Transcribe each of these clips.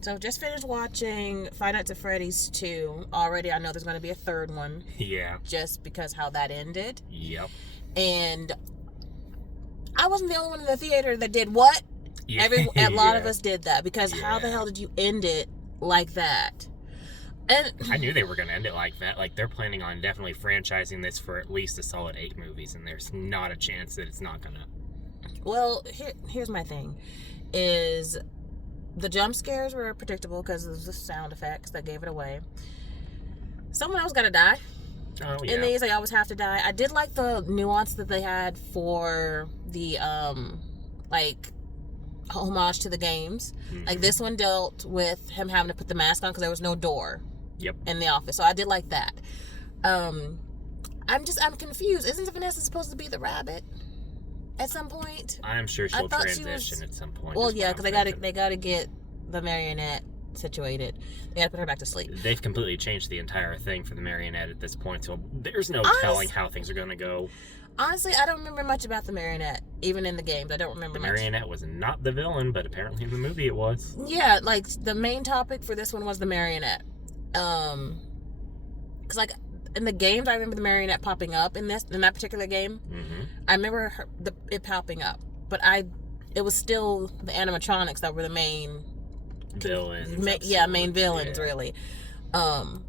So just finished watching Five Nights at Freddy's 2. Already I know there's going to be a third one. Yeah. Just because how that ended. Yep. And I wasn't the only one in the theater that did what? Yeah. A lot of us did that. Because how the hell did you end it like that? And I knew they were going to end it like that. Like, they're planning on definitely franchising this for at least a solid 8 movies. And there's not a chance that it's not going to. Well, here's my thing. Is... the jump scares were predictable because of the sound effects that gave it away. Someone else got to die. Oh, yeah. In these, they always have to die. I did like the nuance that they had for the, like, homage to the games. Mm-hmm. Like, this one dealt with him having to put the mask on because there was no door in the office. So I did like that. I'm confused. Isn't Vanessa supposed to be the rabbit? At some point, I'm sure she'll transition at some point. Well, yeah, because they gotta get the marionette situated. They gotta put her back to sleep. They've completely changed the entire thing for the marionette at this point, so there's no telling how things are gonna go. Honestly, I don't remember much about the marionette, even in the games. I don't remember much. The marionette was not the villain, but apparently in the movie it was. Yeah, like the main topic for this one was the marionette. Because like. In the games, I remember the marionette popping up in that particular game. Mm-hmm. I remember it popping up, but it was still the animatronics that were the main villains. Main villains, really. I'm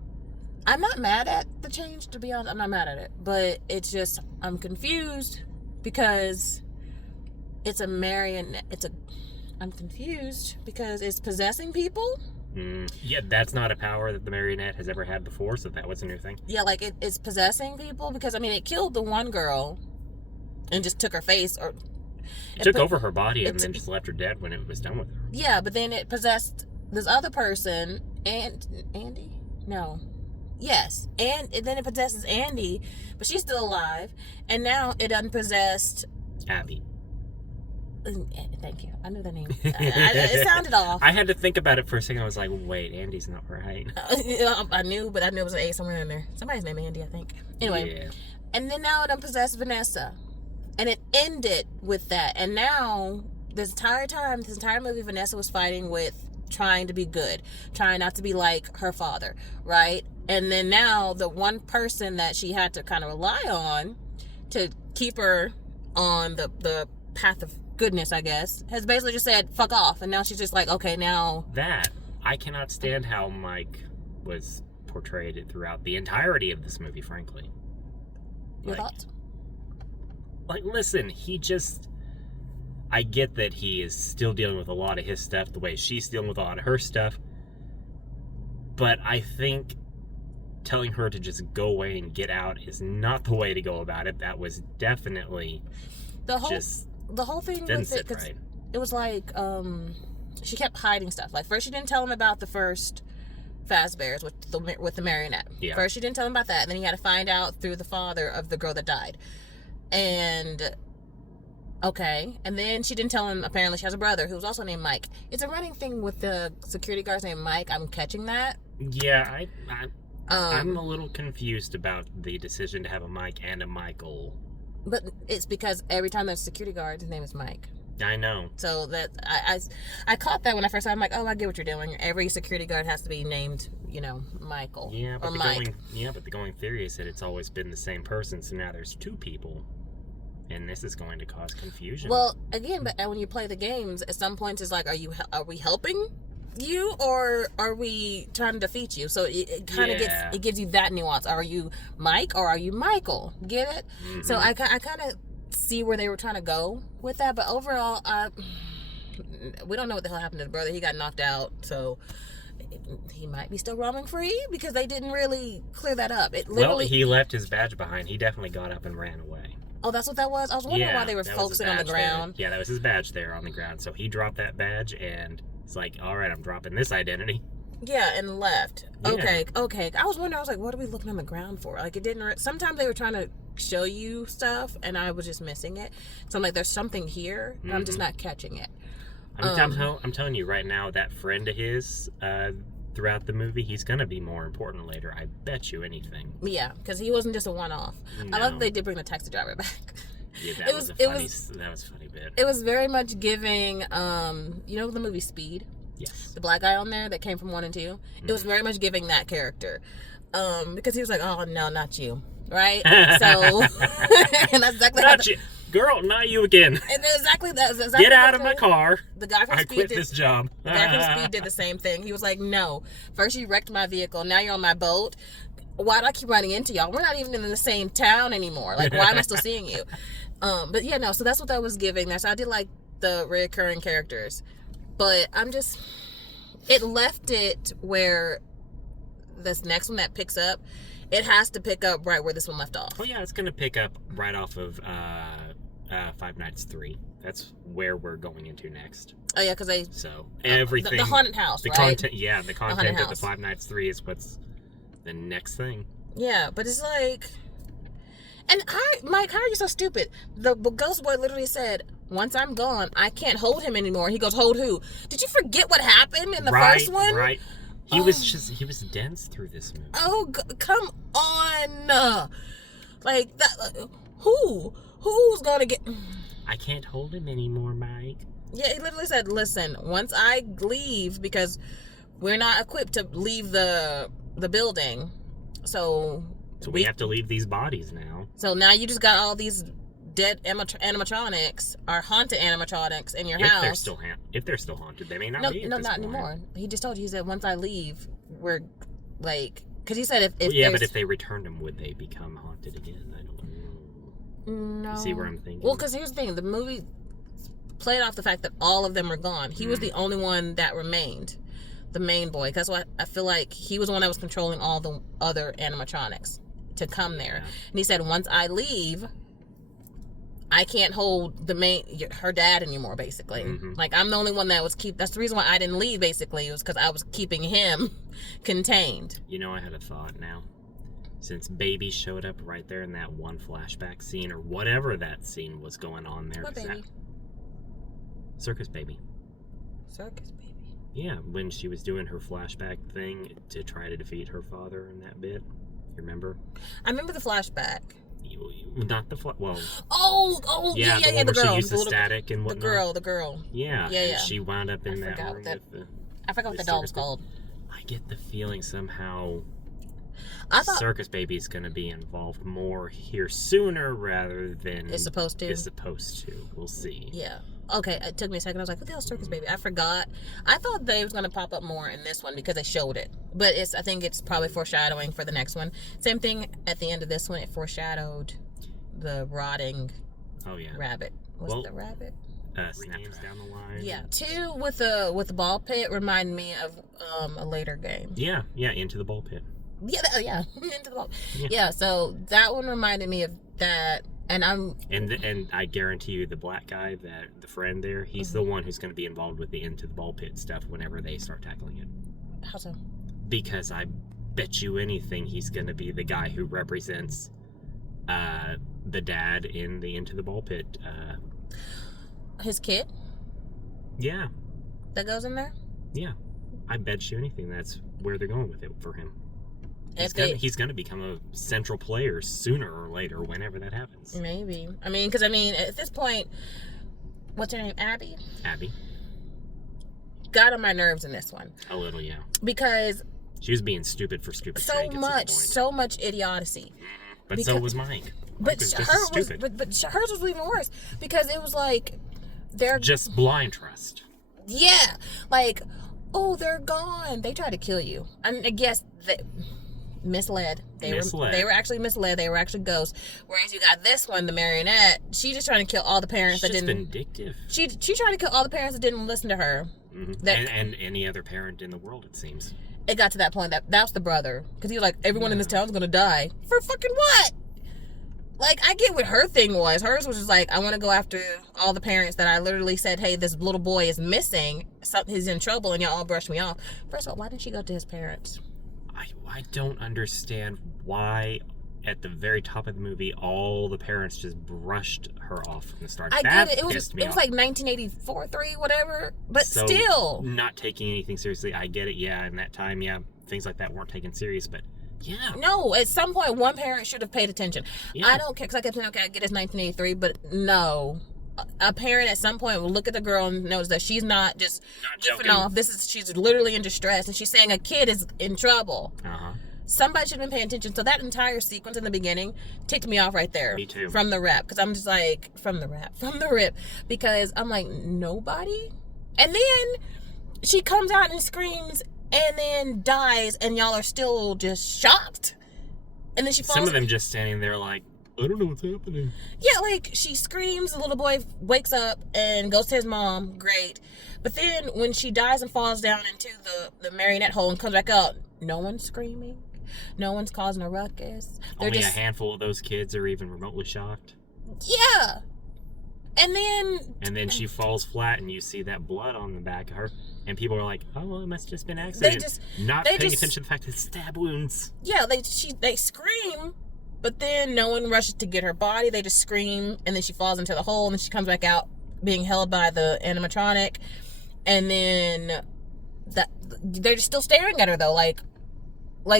not mad at the change, to be honest. I'm not mad at it, but it's just I'm confused because it's a marionette. I'm confused because it's possessing people. Yeah, that's not a power that the marionette has ever had before, so that was a new thing. Yeah, like it's possessing people because, I mean, it killed the one girl and just took her face. Or it took over her body and then just left her dead when it was done with her. Yeah, but then it possessed this other person, and Andy? No. Yes. And then it possesses Andy, but she's still alive. And now it unpossessed... Abby. Thank you. I knew the name. It sounded off. I had to think about it for a second. I was like, wait, Andy's not right. I knew, but I knew it was an A somewhere in there. Somebody's name Andy, I think. Anyway. Yeah. And then now it unpossessed Vanessa. And it ended with that. And now, this entire movie, Vanessa was fighting with trying to be good. Trying not to be like her father. Right? And then now, the one person that she had to kind of rely on to keep her on the path of goodness, I guess, has basically just said fuck off, and now she's just like, okay, now that I cannot stand how Mike was portrayed throughout the entirety of this movie, frankly. Your thoughts? Like, listen, I get that he is still dealing with a lot of his stuff the way she's dealing with a lot of her stuff, but I think telling her to just go away and get out is not the way to go about it. That was definitely the whole thing with it, because it was like, she kept hiding stuff. Like, first she didn't tell him about the first Fazbear's with the marionette. Yeah. First she didn't tell him about that, and then he had to find out through the father of the girl that died. And, okay. And then she didn't tell him, apparently she has a brother who was also named Mike. It's a running thing with the security guards named Mike. I'm catching that. Yeah, I'm a little confused about the decision to have a Mike and a Michael. But it's because every time there's a security guard, his name is Mike. I know. So that I caught that when I first saw it. I'm like, oh, I get what you're doing. Every security guard has to be named, Michael. Yeah, but or Mike. The going theory is that it's always been the same person. So now there's 2 people, and this is going to cause confusion. Well, again, but when you play the games, at some point it's like, are we helping you, or are we trying to defeat you? So it kind of gives you that nuance. Are you Mike or are you Michael? Get it? Mm-hmm. So I kind of see where they were trying to go with that, but overall, we don't know what the hell happened to the brother. He got knocked out, so he might be still roaming free because they didn't really clear that up. He left his badge behind. He definitely got up and ran away. Oh, that's what that was? I was wondering why they were focusing on the ground. There. Yeah, that was his badge there on the ground. So he dropped that badge and it's like, all right, I'm dropping this identity. Yeah, and left. Yeah. Okay. I was wondering, I was like, what are we looking on the ground for? Like, it didn't... Sometimes they were trying to show you stuff, and I was just missing it. So I'm like, there's something here, and I'm just not catching it. I'm telling you right now, that friend of his, throughout the movie, he's going to be more important later. I bet you anything. Yeah, because he wasn't just a one-off. No. I love that they did bring the taxi driver back. Yeah, that was a funny bit. It was very much giving, you know the movie Speed? Yes. The black guy on there that came from 1 and 2. It was very much giving that character. Because he was like, oh, no, not you. Right? So, and that's exactly not you. Girl, not you again. And exactly that. Exactly Get out of my car. The guy from I Speed quit did, this job. The guy from Speed did the same thing. He was like, no. First you wrecked my vehicle. Now you're on my boat. Why do I keep running into y'all? We're not even in the same town anymore. Like, why am I still seeing you? But yeah, no. So that's what that was giving. So I did like the recurring characters. But it left it where this next one that picks up, it has to pick up right where this one left off. Oh yeah, it's going to pick up right off of Five Nights 3. That's where we're going into next. Oh yeah, because everything the haunted house, the right? content, yeah, the content of the Five Nights 3 is what's the next thing. Yeah, but it's like, and Mike, how are you so stupid? The ghost boy literally said, "Once I'm gone, I can't hold him anymore." He goes, "Hold who?" Did you forget what happened in the first one? Right. He was dense through this movie. Oh, come on! Like that. Who's gonna get? I can't hold him anymore, Mike. Yeah, he literally said, "Listen, once I leave, because we're not equipped to leave the building, so we have to leave these bodies now. So now you just got all these dead animatronics or haunted animatronics in your house. If they're still haunted, they may not be. No, not anymore. He just told you. He said, once I leave, we're like, because he said if but if they returned them, would they become haunted again? I don't know. No. You see where I'm thinking? Well, because here's the thing: the movie played off the fact that all of them are gone. He was the only one that remained, the main boy. That's why I feel like he was the one that was controlling all the other animatronics to come there. And he said, once I leave, I can't hold her dad anymore, basically. Like, I'm the only one that was that's the reason why I didn't leave, basically, was because I was keeping him contained. You know, I had a thought now. Since Baby showed up right there in that one flashback scene, or whatever that scene was going on there. What baby? Circus Baby. Circus Baby? Yeah, when she was doing her flashback thing to try to defeat her father in that bit. You remember? I remember the flashback. Not the well. Oh, yeah. The girl. She used the static and whatnot. The girl. Yeah. And she wound up in that room I forgot what the doll was called. I get the feeling somehow Circus Baby is going to be involved more here sooner rather than it's supposed to. We'll see. Yeah. Okay, it took me a second. I was like, what the hell is Circus Baby? I forgot. I thought they was going to pop up more in this one because they showed it. But I think it's probably foreshadowing for the next one. Same thing at the end of this one. It foreshadowed the rotting rabbit. What's the rabbit? Snaps down the line. Yeah. 2 with the ball pit remind me of a later game. Yeah, Into the Ball Pit. Yeah, Into the Ball. Yeah, so that one reminded me of that. And I guarantee you the black guy, the friend there, he's the one who's going to be involved with the Into the Ball Pit stuff whenever they start tackling it. How so? Because I bet you anything he's going to be the guy who represents the dad in the Into the Ball Pit. His kid? Yeah. That goes in there? Yeah. I bet you anything that's where they're going with it for him. He's going to become a central player sooner or later, whenever that happens. Maybe. Because at this point, what's her name? Abby? Abby. Got on my nerves in this one. A little, yeah. Because she was being stupid for stupid sake. So much idiocy. But so was Mike. But hers was even worse because it was like they're just blind trust. Yeah, like, oh, they're gone. They tried to kill you. I guess they misled. They were actually misled. They were actually ghosts. Whereas you got this one, the marionette. She just trying to kill all the parents that didn't. Vindictive. She trying to kill all the parents that didn't listen to her. Mm-hmm. And any other parent in the world, it seems. It got to that point that was the brother because he was like, everyone in this town's gonna die for fucking what? Like, I get what her thing was. Hers was just like, I want to go after all the parents that I literally said, hey, this little boy is missing. He's in trouble, and y'all all brushed me off. First of all, why didn't she go to his parents? I don't understand why, at the very top of the movie, all the parents just brushed her off from the start. I get it. It was like 1984, 3, whatever. But so, still. Not taking anything seriously. I get it. Yeah, in that time, things like that weren't taken serious, but... Yeah. No, at some point, one parent should have paid attention. Yeah. I don't care, because I kept saying, okay, I get it's 1983, but no. a parent at some point will look at the girl and notice that she's not just Not goofing off. She's literally in distress, and she's saying a kid is in trouble. Somebody should have been paying attention. So that entire sequence in the beginning ticked me off right there. Me too. From the rap, because I'm just like, from the rip, because I'm like, nobody. And then she comes out and screams and then dies, and y'all are still just shocked. And then she falls. Some of them just standing there like, I don't know what's happening. Yeah, like, she screams, the little boy wakes up and goes to his mom, great. But then when she dies and falls down into the marionette hole and comes back out, no one's screaming. No one's causing a ruckus. Only a handful of those kids are even remotely shocked. Yeah. And then she falls flat, and you see that blood on the back of her. And people are like, oh, well, it must have just been an accident. Not paying attention to the fact that it's stab wounds. Yeah, they scream, but then no one rushes to get her body. They just scream, and then she falls into the hole, and then she comes back out being held by the animatronic. And then they're just still staring at her, though, like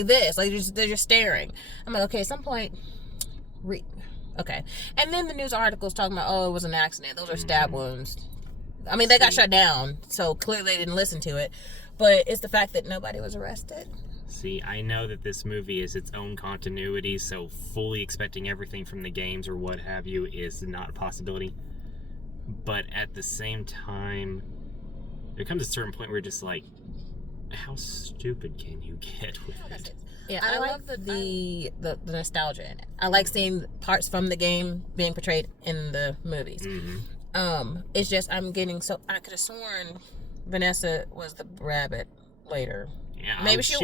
this. Like, they're just staring. I'm like, okay, at some point, okay. And then the news articles talking about, oh, it was an accident. Those are stab wounds. I mean, they got shut down, so clearly they didn't listen to it. But it's the fact that nobody was arrested. See, I know that this movie is its own continuity, so fully expecting everything from the games or what have you is not a possibility. But at the same time, there comes a certain point where you're just like, how stupid can you get with it? Yeah, I like the nostalgia in it. I like seeing parts from the game being portrayed in the movies. It's just I could have sworn Vanessa was the rabbit later. Yeah, maybe she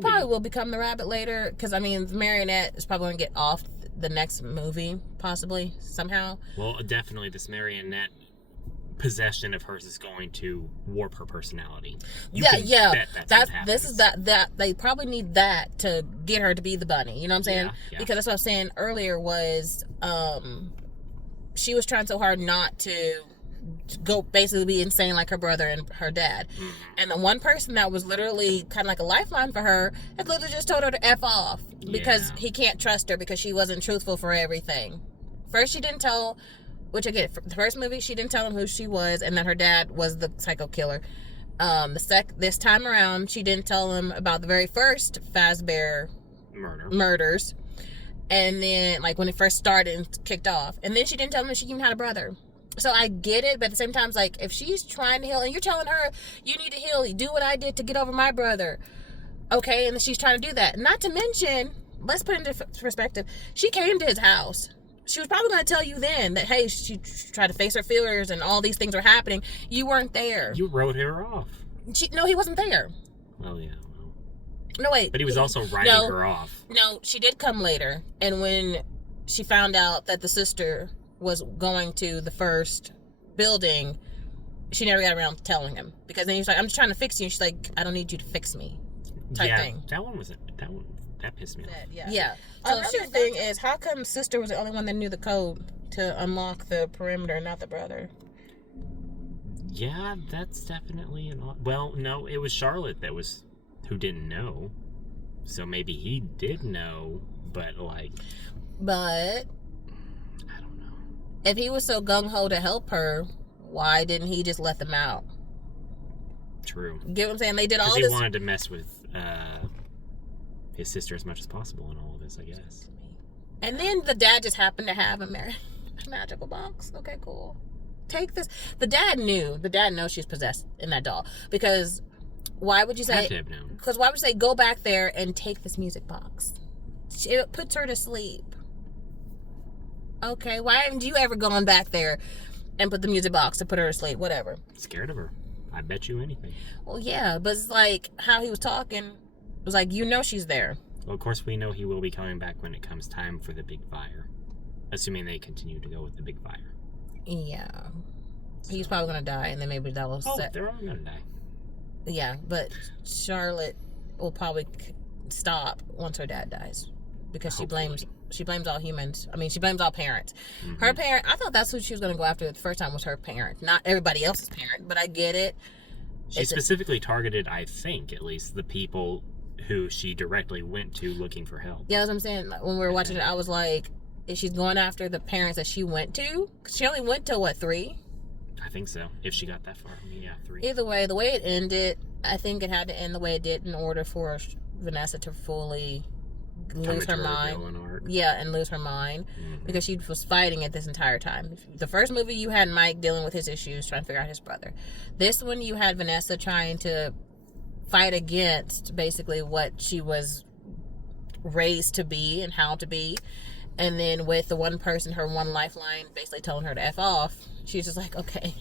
probably will become the rabbit later, because I mean, the marionette is probably going to get off the next movie, possibly somehow. Well, definitely this marionette possession of hers is going to warp her personality. That they probably need that to get her to be the bunny. You know what I'm saying? Yeah. Because that's what I was saying earlier was she was trying so hard not to go basically be insane like her brother and her dad. And the one person that was literally kind of like a lifeline for her had literally just told her to F off because he can't trust her because she wasn't truthful for everything. First, she didn't tell, which again, the first movie, she didn't tell him who she was and that her dad was the psycho killer. This time around, she didn't tell him about the very first Fazbear murders. And then, like, when it first started and kicked off. And then she didn't tell him that she even had a brother. So I get it, but at the same time, it's like, if she's trying to heal, and you're telling her, you need to heal, do what I did to get over my brother. Okay, and then she's trying to do that. Not to mention, let's put it into perspective, she came to his house. She was probably going to tell you then that, hey, she tried to face her fears and all these things were happening. You weren't there. You wrote her off. No, he wasn't there. Well, yeah. No, wait. But he was also writing her off. No, she did come later. And when she found out that the sister was going to the first building, she never got around to telling him. Because then he was like, I'm just trying to fix you. And she's like, I don't need you to fix me. Type thing. That pissed me off. Yeah. So the thing is, how come sister was the only one that knew the code to unlock the perimeter, not the brother? Yeah, that's definitely well, no, it was Charlotte who didn't know. So maybe he did know, but I don't know. If he was so gung-ho to help her, why didn't he just let them out? True. You get what I'm saying? They did all this. Because he wanted to mess with his sister as much as possible in all of this, I guess. And then the dad just happened to have a magical box. Okay, cool. Take this. The dad knows she's possessed in that doll. Because why would you say? Had to have known. Because why would you say go back there and take this music box? It puts her to sleep. Okay, why haven't you ever gone back there and put the music box to put her to sleep? Whatever. Scared of her. I bet you anything. Well, yeah, but it's like how he was talking. It was like, she's there. Well, of course, we know he will be coming back when it comes time for the big fire. Assuming they continue to go with the big fire. Yeah. He's probably going to die, and then maybe that will set... they're all going to die. Yeah, but Charlotte will probably stop once her dad dies. Because she blames all humans. I mean, she blames all parents. Mm-hmm. Her parent, I thought that's who she was going to go after the first time, was her parent. Not everybody else's parent, but I get it. She specifically targeted, I think, at least, the people who she directly went to looking for help. Yeah, that's what I'm saying. When we were watching it, I was like, she's going after the parents that she went to. She only went to, what, 3? I think so. If she got that far. I mean, yeah, 3. Either way, the way it ended, I think it had to end the way it did in order for Vanessa to fully lose her mind. Yeah, and lose her mind. Mm-hmm. Because she was fighting it this entire time. The first movie, you had Mike dealing with his issues, trying to figure out his brother. This one, you had Vanessa trying to fight against basically what she was raised to be and how to be. And then with the one person, her one lifeline, basically telling her to F off, she's just like, okay.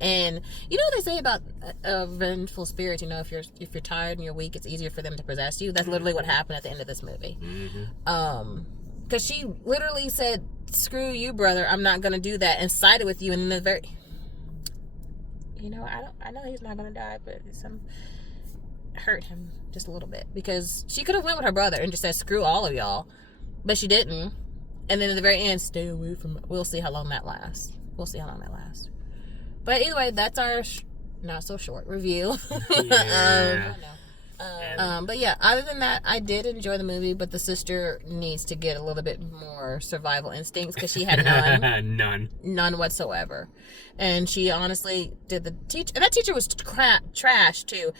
And you know what they say about vengeful spirits, you know, if you're tired and you're weak, it's easier for them to possess you. That's literally what happened at the end of this movie. Mm-hmm. Because she literally said, screw you, brother, I'm not going to do that, and sided with you. And then I know he's not going to die, but hurt him just a little bit, because she could have went with her brother and just said, screw all of y'all, but she didn't. And then at the very end, stay away from it. We'll see how long that lasts. But either way, that's our not so short review. Yeah. But yeah, other than that, I did enjoy the movie, but the sister needs to get a little bit more survival instincts, because she had none. None whatsoever. And she honestly did the teach, and that teacher was trash too.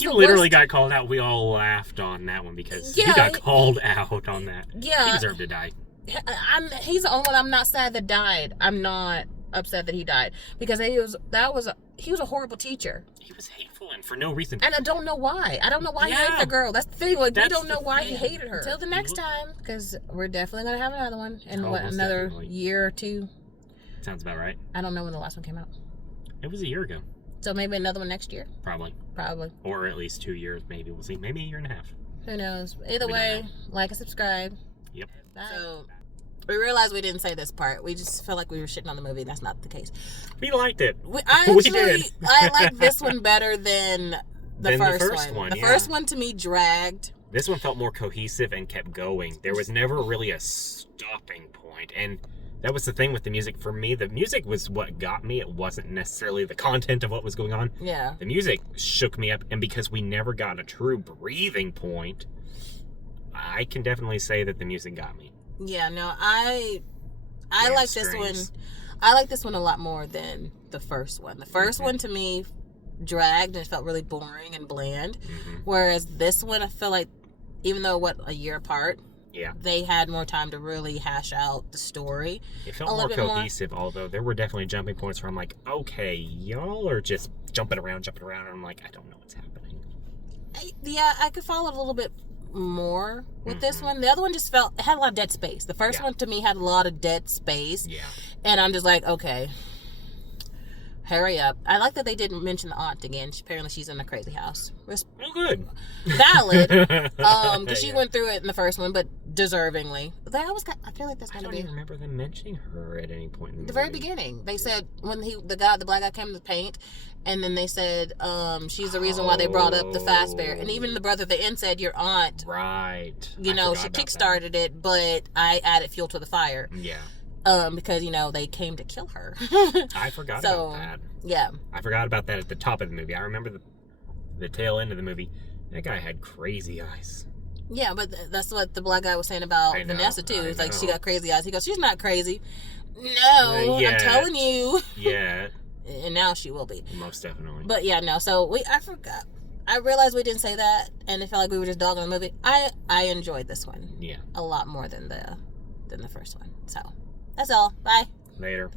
He literally got called out. We all laughed on that one because he got called out on that. Yeah. He deserved to die. He's the only one I'm not sad that died. I'm not upset that he died, because he was a horrible teacher. He was hateful and for no reason. And I don't know why. He hated the girl. That's the thing. Like, we don't know why he hated her. Until the next time, because we're definitely going to have another one in another year or 2. Sounds about right. I don't know when the last one came out. It was a year ago. So maybe another one next year? Probably. Or at least 2 years, maybe. We'll see. Maybe a year and a half. Who knows? Either way, like and subscribe. Yep. Bye. So, we realized we didn't say this part. We just felt like we were shitting on the movie. That's not the case. We liked it. I like this one better than the first one. The first one, to me, dragged. This one felt more cohesive and kept going. There was never really a stopping point. And that was the thing with the music. For me, the music was what got me. It wasn't necessarily the content of what was going on. Yeah. The music shook me up. And because we never got a true breathing point, I can definitely say that the music got me. Yeah, no, I like this one. I like this one a lot more than the first one. The first one, to me, dragged and it felt really boring and bland. Mm-hmm. Whereas this one, I feel like, even though a year apart, they had more time to really hash out the story. It felt more cohesive, although there were definitely jumping points where I'm like, okay, y'all are just jumping around, and I'm like, I don't know what's happening. I could follow it a little bit more with this one. The other one just it had a lot of dead space. The first one, to me, had a lot of dead space. Yeah. And I'm just like, okay, hurry up. I like that they didn't mention the aunt again. Apparently she's in a crazy house. Oh, good. Valid. Because she went through it in the first one, but deservingly. I feel like that's going to be... I don't even remember them mentioning her at any point in the very beginning. They said when the black guy came to paint, and then they said she's the reason why they brought up the Fazbear. And even the brother at the end said, your aunt... Right. She kickstarted it, but I added fuel to the fire. Yeah. Because, they came to kill her. I forgot about that. Yeah. I forgot about that at the top of the movie. I remember the tail end of the movie. That guy had crazy eyes. Yeah, but that's what the black guy was saying about Vanessa, too. It's like, she got crazy eyes. He goes, she's not crazy. No, I'm telling you. Yeah. And now she will be. Most definitely. But yeah, no. So I forgot. I realized we didn't say that, and it felt like we were just dogging the movie. I enjoyed this one. Yeah. A lot more than the first one. So that's all. Bye. Later.